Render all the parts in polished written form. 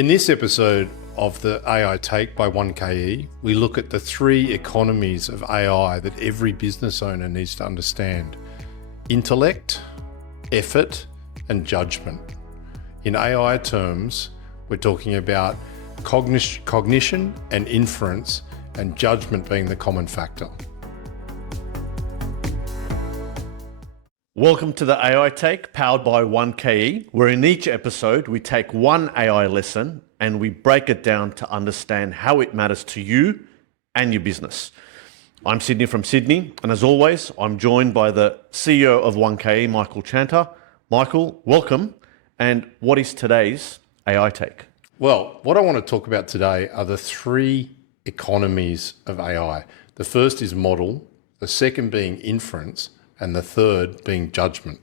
In this episode of the AI Take by 1KE, we look at the three economies of AI that every business owner needs to understand: intellect, effort, and judgment. In AI terms, we're talking about cognition and inference, and judgment being the common factor. Welcome to the AI Take, powered by 1KE, where in each episode we take one AI lesson and we break it down to understand how it matters to you and your business. I'm Sidney from Sydney, and as always, I'm joined by the CEO of 1KE, Michael Chanter. Michael, welcome. And what is today's AI Take? Well, what I want to talk about today are the three economies of AI. The first is model, the second being inference, and the third being judgment.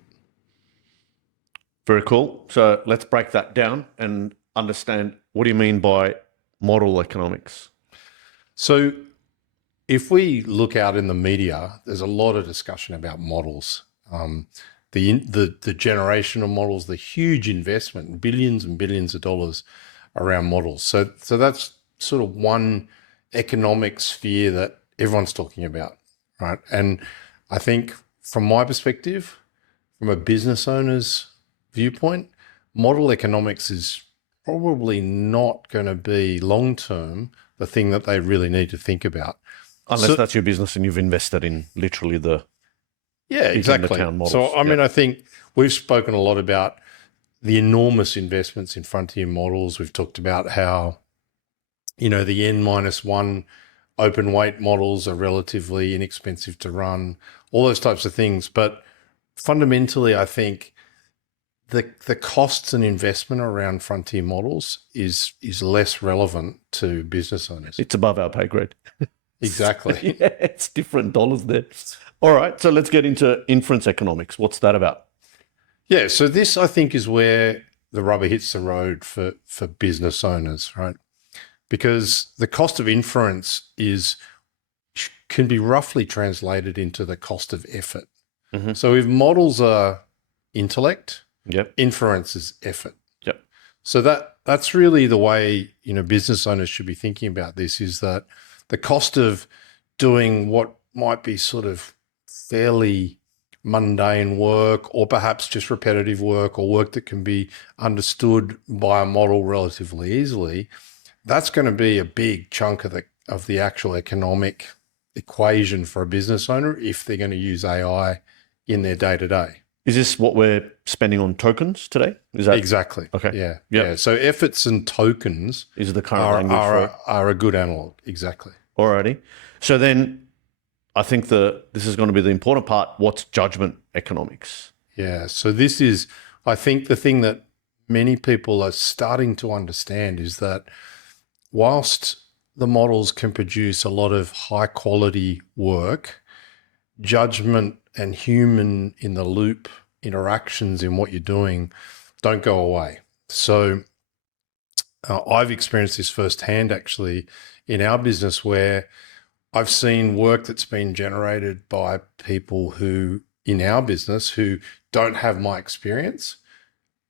Very cool. So let's break that down and understand, what do you mean by model economics? So if we look out in the media, there's a lot of discussion about models. The generation of models, the huge investment, billions and billions of dollars around models. So that's sort of one economic sphere that everyone's talking about, right? And I think from my perspective, from a business owner's viewpoint, model economics is probably not going to be long-term the thing that they really need to think about. Unless that's your business and you've invested in literally the exactly. models. So, I mean, I think we've spoken a lot about the enormous investments in frontier models. We've talked about how, the N-1 open weight models are relatively inexpensive to run, all those types of things. But fundamentally, I think the costs and investment around frontier models is less relevant to business owners. It's above our pay grade. Exactly. Yeah, it's different dollars there. All right, so let's get into inference economics. What's that about? Yeah, so this, I think, is where the rubber hits the road for business owners, right? Because the cost of inference can be roughly translated into the cost of effort. Mm-hmm. So if models are intellect, inference is effort. Yep. So that's really the way business owners should be thinking about this, is that the cost of doing what might be sort of fairly mundane work, or perhaps just repetitive work, or work that can be understood by a model relatively easily, that's going to be a big chunk of the actual economic equation for a business owner if they're going to use AI in their day-to-day. Is this what we're spending on tokens today? Is that exactly? Okay. Yeah. Yep. Yeah. So efforts and tokens is the current language are a good analog. Exactly. Alrighty. So then I think this is going to be the important part. What's judgment economics? Yeah. So this is, I think, the thing that many people are starting to understand is that whilst the models can produce a lot of high quality work, judgment and human in the loop interactions in what you're doing don't go away. So I've experienced this firsthand actually in our business, where I've seen work that's been generated by people in our business who don't have my experience.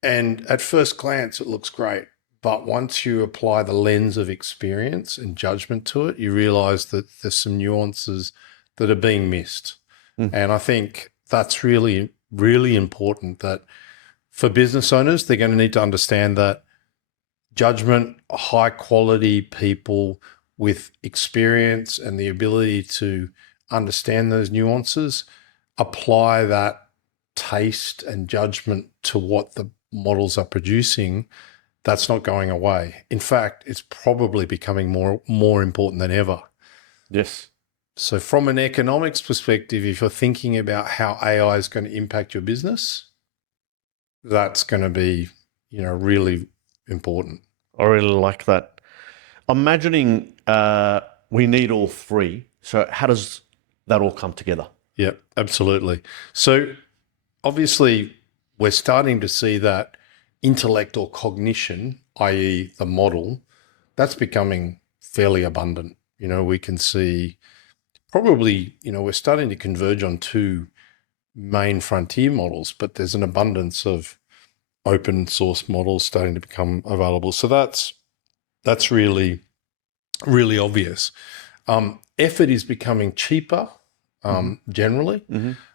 And at first glance, it looks great. But once you apply the lens of experience and judgment to it, you realize that there's some nuances that are being missed. And I think that's really, really important, that for business owners, they're going to need to understand that judgment, high quality people with experience and the ability to understand those nuances, apply that taste and judgment to what the models are producing. That's not going away. In fact, it's probably becoming more important than ever. Yes. So from an economics perspective, if you're thinking about how AI is going to impact your business, that's going to be, really important. I really like that. I'm imagining we need all three. So how does that all come together? Yeah, absolutely. So obviously we're starting to see that intellect or cognition, i.e. the model, that's becoming fairly abundant. We can see probably, we're starting to converge on two main frontier models, but there's an abundance of open source models starting to become available. So that's really, really obvious. Effort is becoming cheaper generally.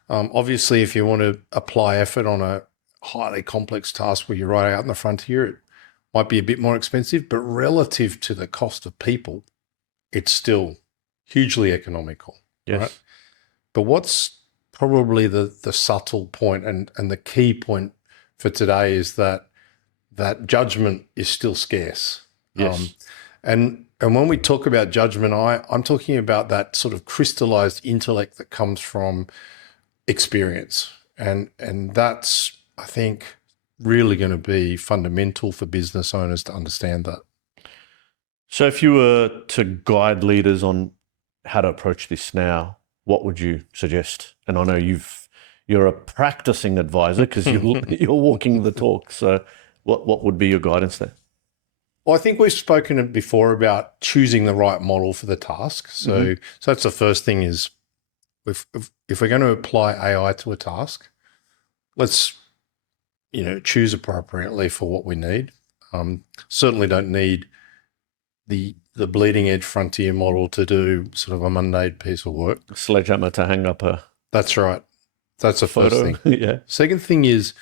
Obviously, if you want to apply effort on a highly complex task where you're right out in the frontier, it might be a bit more expensive, but relative to the cost of people, it's still hugely economical. Yes. Right? But what's probably the subtle point and the key point for today is that judgment is still scarce. Yes. And when we talk about judgment, I'm talking about that sort of crystallized intellect that comes from experience. And that's, I think, really going to be fundamental for business owners to understand that. So if you were to guide leaders on how to approach this now, what would you suggest? And I know you're a practicing advisor because you're walking the talk. So what would be your guidance there? Well, I think we've spoken before about choosing the right model for the task. So that's the first thing is if we're going to apply AI to a task, let's choose appropriately for what we need. Certainly don't need the bleeding edge frontier model to do sort of a mundane piece of work. Sledgehammer to hang up a That's right. That's the first photo. thing. Yeah. Second thing is,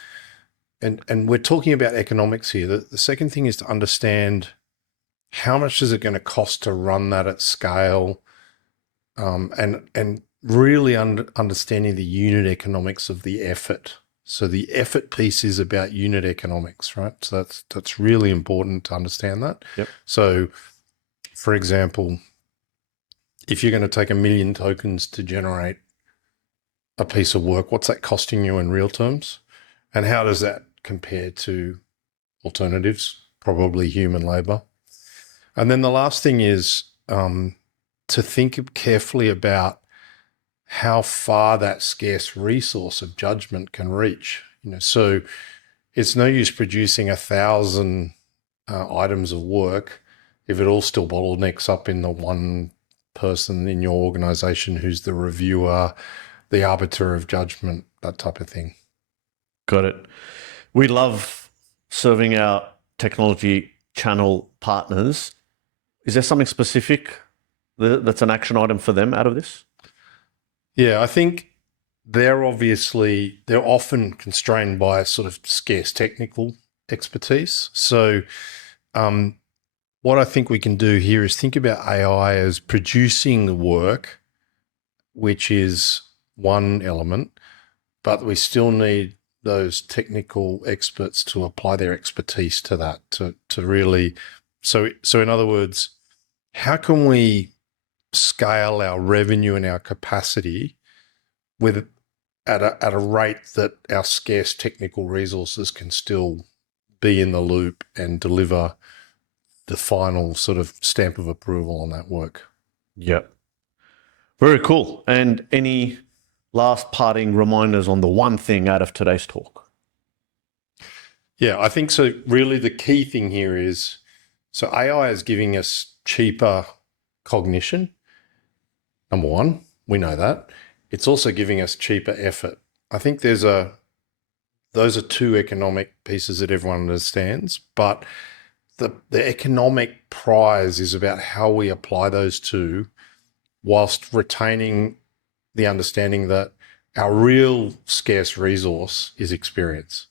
and we're talking about economics here. The second thing is to understand how much is it going to cost to run that at scale, and really understanding the unit economics of the effort. So the effort piece is about unit economics, right? So that's really important to understand that. Yep. So, for example, if you're going to take 1 million tokens to generate a piece of work, what's that costing you in real terms? And how does that compare to alternatives, probably human labor? And then the last thing is to think carefully about how far that scarce resource of judgment can reach. So it's no use producing 1,000 items of work if it all still bottlenecks up in the one person in your organization who's the reviewer, the arbiter of judgment, that type of thing. Got it. We love serving our technology channel partners. Is there something specific that's an action item for them out of this? Yeah, I think they're often constrained by sort of scarce technical expertise. So what I think we can do here is think about AI as producing the work, which is one element, but we still need those technical experts to apply their expertise to that, to really, so in other words, how can we scale our revenue and our capacity at a rate that our scarce technical resources can still be in the loop and deliver the final sort of stamp of approval on that work. Yep. Very cool. And any last parting reminders on the one thing out of today's talk? Yeah, I think so. Really, the key thing here is, so AI is giving us cheaper cognition. Number one, we know that. It's also giving us cheaper effort. I think those are two economic pieces that everyone understands, but the economic prize is about how we apply those two whilst retaining the understanding that our real scarce resource is experience.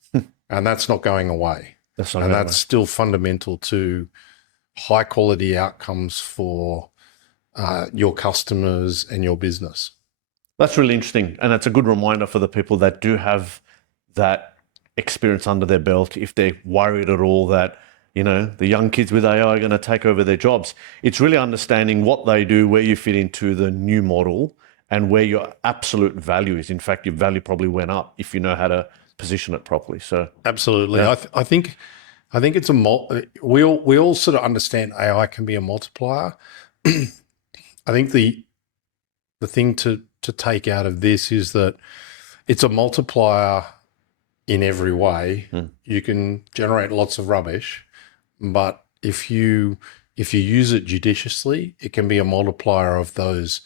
And that's not going away. That's still fundamental to high quality outcomes for your customers and your business. That's really interesting. And that's a good reminder for the people that do have that experience under their belt, if they're worried at all that, the young kids with AI are going to take over their jobs. It's really understanding what they do, where you fit into the new model, and where your absolute value is. In fact, your value probably went up if you know how to position it properly. So absolutely. Yeah. I think it's we all sort of understand AI can be a multiplier. I think the thing to take out of this is that it's a multiplier in every way. You can generate lots of rubbish, but if you use it judiciously, it can be a multiplier of those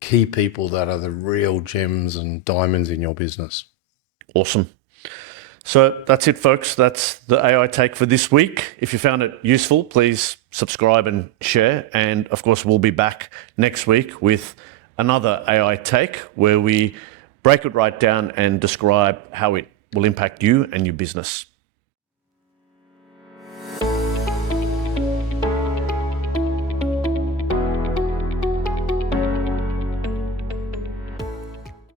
key people that are the real gems and diamonds in your business. Awesome. So that's it, folks. That's the AI take for this week. If you found it useful, please subscribe and share. And of course, we'll be back next week with another AI take where we break it right down and describe how it will impact you and your business.